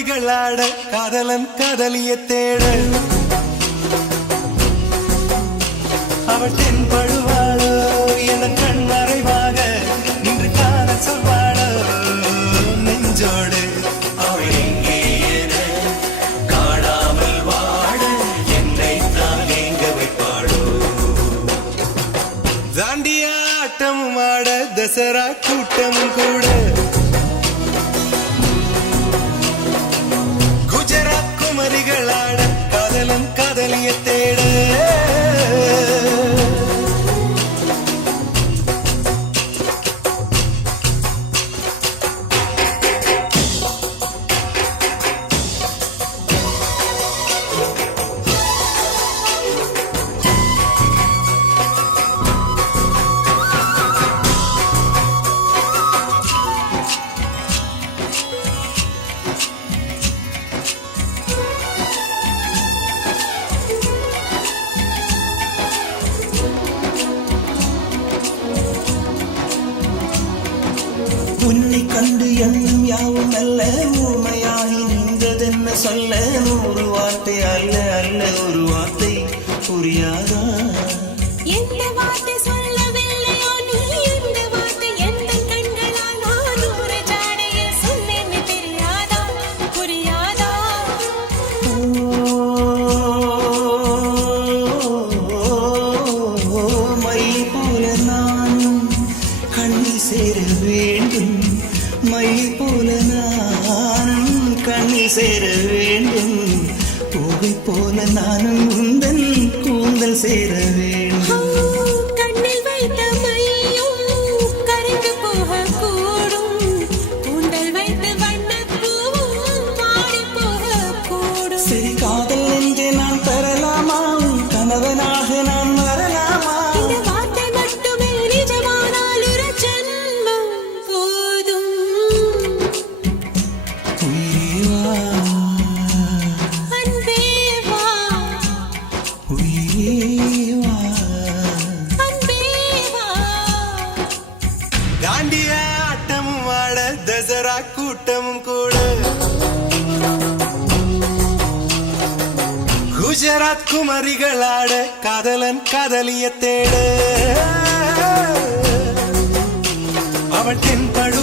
குமரிகளாட காதலன் காதலிய தேட அவள் தென்படுவாளோ என கண் மறைவாக நின்று காண சொல்வாளோ நெஞ்சோடு அவள் எங்கே என காணாமல் வாட என்னை தான் எங்க வைப்பாளோ தாண்டியா ஆட்டமும் ஆட தசரா கூட்டமும் கூட குஜராத் குமரிகளாட காதலன் காதலிய தேட உன்னை கண்டு எண்ணம் யாவும் அல்ல ஊமையாகி நின்றதென்ன சொல்ல 100 வார்த்தை அல்ல அல்ல ஒரு வார்த்தை புரியாதா எந்த வார்த்தை சொல்லவில்லையோ நீ எந்த வார்த்தை எந்த கண்களால் நான் ஒரு ஜாடையில் சொன்னேன்னு தெரியாதா புரியாதா மை போல நானும் கண்ணில் சேர வேண்டும் மை போல நானும் கண்ணில் சேர வேண்டும் பூவை போல நானும் உந்தன் கூந்தல் சேர வேண்டும் கண்ணில் வைத்த மையும் கரைந்து போகக்கூடும் கூந்தல் வைத்து வண்ணப்பூவும் மாறி போகக்கூடும் சரி காதல் என்று நான் பெறலாமா கணவனாக நான் வரலாமா இந்த வார்த்தை மட்டுமே நிஜமானால் ஒரு ஜென்மம் போதும் உயிரே வா அன்பே வா உயிரே வா அன்பே வா தாண்டிய ஆட்டமும் ஆட தசரா கூட்டமும் கூட குஜராத் குமரிகளாட காதலன் காதலிய தேட